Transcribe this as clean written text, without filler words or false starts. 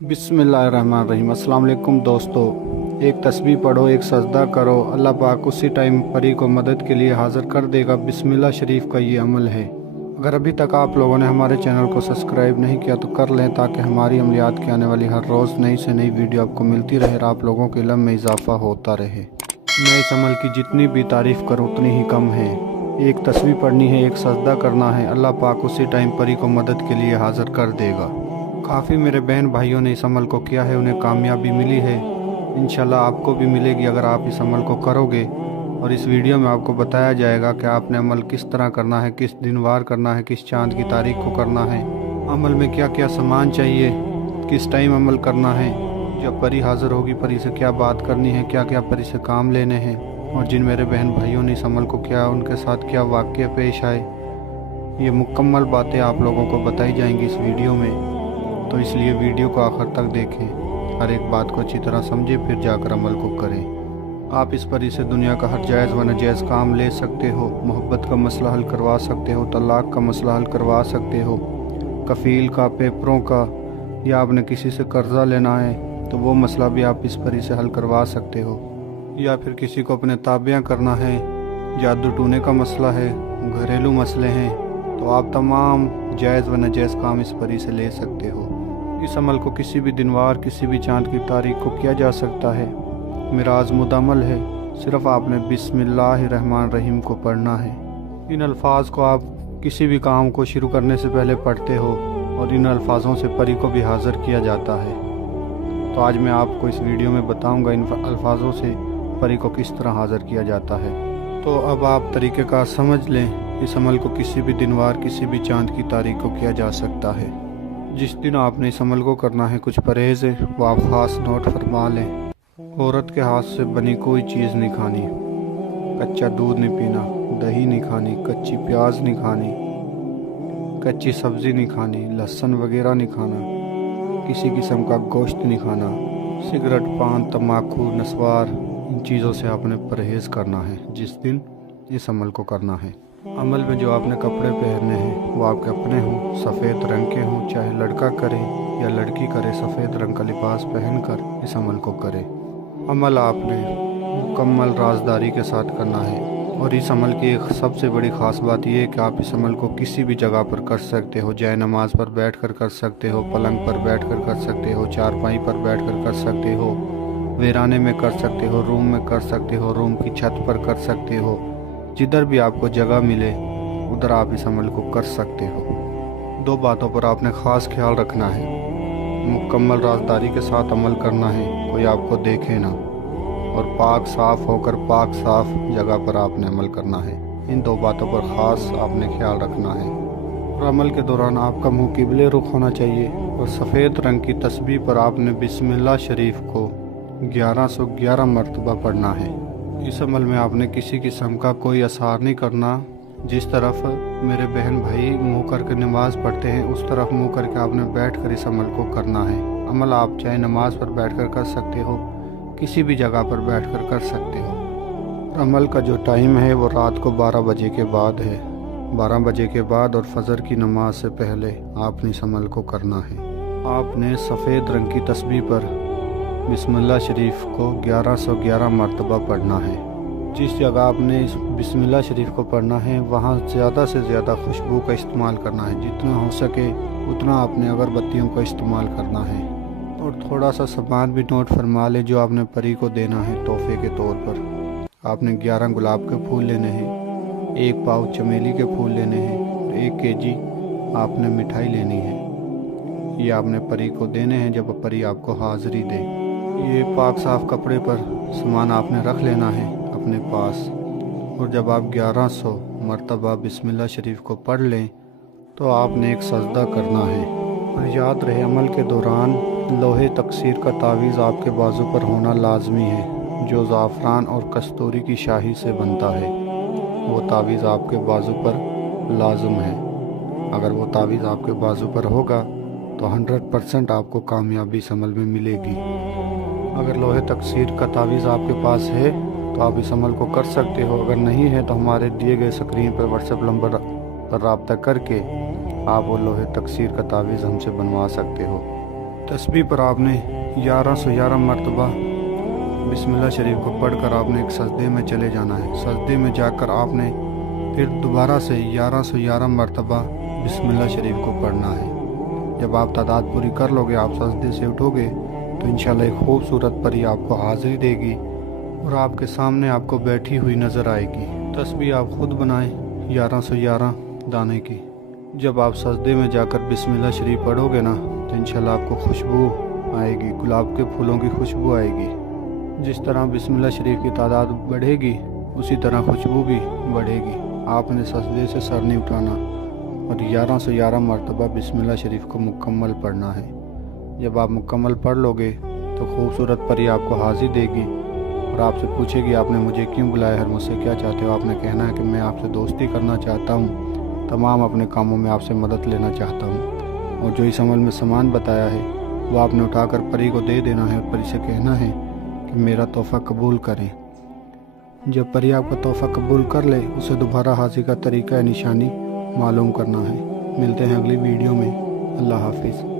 बिस्मिल्लाहिर्रहमानिर्रहीम। अस्सलाम वालेकुम दोस्तों, एक तस्बीह पढ़ो, एक सजदा करो, अल्लाह पाक उसी टाइम परी को मदद के लिए हाज़िर कर देगा। बिस्मिल्लाह शरीफ का ये अमल है। अगर अभी तक आप लोगों ने हमारे चैनल को सब्सक्राइब नहीं किया तो कर लें, ताकि हमारी अमलियात की आने वाली हर रोज़ नई से नई वीडियो आपको मिलती रहे और आप लोगों के इल्म में इजाफ़ा होता रहे। मैं इस अमल की जितनी भी तारीफ़ करूँ उतनी ही कम है। एक तस्बीह पढ़नी है, एक सजदा करना है, अल्लाह पाक उसी टाइम परी को मदद के लिए हाज़िर कर देगा। काफ़ी मेरे बहन भाइयों ने इस अमल को किया है, उन्हें कामयाबी मिली है। इंशाल्लाह आपको भी मिलेगी अगर आप इस अमल को करोगे। और इस वीडियो में आपको बताया जाएगा कि आपने अमल किस तरह करना है, किस दिन वार करना है, किस चांद की तारीख को करना है, अमल में क्या क्या सामान चाहिए, किस टाइम अमल करना है, जब परी हाज़िर होगी परी से क्या बात करनी है, क्या क्या परी से काम लेने हैं, और जिन मेरे बहन भाइयों ने इस अमल को किया उनके साथ क्या वाक़या पेश आए। ये मुकम्मल बातें आप लोगों को बताई जाएंगी इस वीडियो में, तो इसलिए वीडियो को आखिर तक देखें, हर एक बात को अच्छी तरह समझें, फिर जाकर अमल को करें। आप इस परी से दुनिया का हर जायज़ व नाजायज़ काम ले सकते हो, मोहब्बत का मसला हल करवा सकते हो, तलाक का मसला हल करवा सकते हो, कफ़ील का, पेपरों का, या आपने किसी से कर्ज़ा लेना है तो वो मसला भी आप इस परी से हल करवा सकते हो, या फिर किसी को अपने ताबियाँ करना है, जादू टूने का मसला है, घरेलू मसले हैं, तो आप तमाम जायज़ व नाजायज़ काम इस परी से ले सकते हो। इस अमल को किसी भी दिनवार, किसी भी चांद की तारीख को किया जा सकता है। मेरा आज़मुदा अमल है, सिर्फ़ आपने बिस्मिल्लाहिर्रहमानिर्रहीम को पढ़ना है। इन अल्फाज को आप किसी भी काम को शुरू करने से पहले पढ़ते हो और इन अल्फाजों से परी को भी हाज़िर किया जाता है। तो आज मैं आपको इस वीडियो में बताऊंगा इन अल्फाजों से परी को किस तरह हाज़िर किया जाता है। तो अब आप तरीक़ेकार समझ लें। इस अमल को किसी भी दिनवार, किसी भी चांद की तारीख को किया जा सकता है। जिस दिन आपने इस अमल को करना है, कुछ परहेज़ है वो आप ख़ास नोट फरमा लें। औरत के हाथ से बनी कोई चीज़ नहीं खानी, कच्चा दूध नहीं पीना, दही नहीं खानी, कच्ची प्याज नहीं खानी, कच्ची सब्ज़ी नहीं खानी, लहसुन वगैरह नहीं खाना, किसी किस्म का गोश्त नहीं खाना, सिगरेट, पान, तम्बाकू, नस्वार, इन चीज़ों से आपने परहेज़ करना है जिस दिन इस अमल को करना है। अमल में जो आपने कपड़े पहनने हैं वो आपके अपने हों, सफ़ेद रंग के हों, चाहे लड़का करे या लड़की करे, सफ़ेद रंग का लिबास पहनकर इस अमल को करे। अमल आपने मुकम्मल राजदारी के साथ करना है। और इस अमल की एक सबसे बड़ी ख़ास बात यह है कि आप इस अमल को किसी भी जगह पर कर सकते हो। जाए नमाज पर बैठकर कर सकते हो, पलंग पर बैठकर कर सकते हो, चारपाई पर बैठकर कर सकते हो, वीराने में कर सकते हो, रूम में कर सकते हो, रूम की छत पर कर सकते हो, जिधर भी आपको जगह मिले उधर आप इस अमल को कर सकते हो। दो बातों पर आपने ख़ास ख्याल रखना है। मुकम्मल राजदारी के साथ अमल करना है, कोई आपको देखे ना, और पाक साफ़ होकर पाक साफ़ जगह पर आपने अमल करना है। इन दो बातों पर ख़ास आपने ख्याल रखना है। और अमल के दौरान आपका मुँह किबले रुख होना चाहिए और सफ़ेद रंग की तस्बीह पर आपने बिस्मिल्लाह शरीफ को 1111 मरतबा पढ़ना है। इस अमल में आपने किसी किस्म का कोई असर नहीं करना। जिस तरफ मेरे बहन भाई मुँह करके नमाज़ पढ़ते हैं उस तरफ मुँह करके आपने बैठकर इस अमल को करना है। अमल आप चाहे नमाज पर बैठकर कर सकते हो, किसी भी जगह पर बैठकर कर सकते हो। अमल का जो टाइम है वो रात को 12 बजे के बाद है। 12 बजे के बाद और फजर की नमाज से पहले आपने इस अमल को करना है। आपने सफ़ेद रंग की तस्बीह पर बिस्मिल्लाह शरीफ को 1111 मरतबा पढ़ना है। जिस जगह आपने इस बिस्मिल्लाह शरीफ को पढ़ना है वहाँ ज़्यादा से ज़्यादा खुशबू का इस्तेमाल करना है। जितना हो सके उतना आपने अगरबत्तियों का इस्तेमाल करना है। और थोड़ा सा सामान भी नोट फरमा ले जो आपने परी को देना है तोहफे के तौर पर। आपने 11 गुलाब के फूल लेने हैं, 1 पाव चमेली के फूल लेने हैं और 1 केजी आपने मिठाई लेनी है। ये आपने परी को देने हैं जब परी आपको हाज़िरी दे। ये पाक साफ़ कपड़े पर सामान आपने रख लेना है अपने पास। और जब आप 1100 मरतबा बिस्मिल्लाह शरीफ को पढ़ लें तो आपने एक सजदा करना है। और याद रहे, अमल के दौरान लोहे तकसीर का तावीज़ आपके बाजू पर होना लाजमी है, जो ज़ाफ़रान और कस्तूरी की शाही से बनता है। वो तावीज़ आपके बाजू पर लाजम है। अगर वो तावीज़ आपके बाजू पर होगा तो 100% आपको कामयाबी इस अमल में मिलेगी। अगर लोहे तकसीर का तावीज़ आपके पास है तो आप इस अमल को कर सकते हो। अगर नहीं है तो हमारे दिए गए स्क्रीन पर व्हाट्सएप नंबर पर रब्ता करके आप वो लोहे तकसीर का तावीज़ हमसे बनवा सकते हो। तस्बीह पर आपने 1111 मरतबा बिस्मिल्लाह शरीफ को पढ़कर आपने एक सजदे में चले जाना है। सजदे में जाकर आपने फिर दोबारा से 1111 मरतबा बिस्मिल्लाह शरीफ को पढ़ना है। जब आप तादाद पूरी कर लोगे, आप सजदे से उठोगे तो इंशाल्लाह एक खूबसूरत परी आपको हाजिरी देगी और आपके सामने आपको बैठी हुई नज़र आएगी। तस्बीह आप खुद बनाएं 1111 दाने की। जब आप सजदे में जाकर बिस्मिल्लाह शरीफ पढ़ोगे ना तो इंशाल्लाह आपको खुशबू आएगी, गुलाब के फूलों की खुशबू आएगी। जिस तरह बिस्मिल्लाह शरीफ की तादाद बढ़ेगी उसी तरह खुशबू भी बढ़ेगी। आपने सजदे से सर नहीं उठाना और 1111 मरतबा बिस्मिल्लाह शरीफ को मुकम्मल पढ़ना है। जब आप मुकम्मल पढ़ लोगे तो खूबसूरत परी आपको हाजिर देगी और आपसे पूछेगी आपने मुझे क्यों बुलाया है, मुझसे क्या चाहते हो। आपने कहना है कि मैं आपसे दोस्ती करना चाहता हूँ, तमाम अपने कामों में आपसे मदद लेना चाहता हूँ। और जो इस अमल में सामान बताया है वो आपने उठाकर परी को दे देना है और परी से कहना है कि मेरा तोहफ़ा कबूल करें। जब परी आपका तोहफ़ा कबूल कर ले उसे दोबारा हाजिर का तरीका या निशानी मालूम करना है। मिलते हैं अगली वीडियो में। अल्लाह हाफिज़।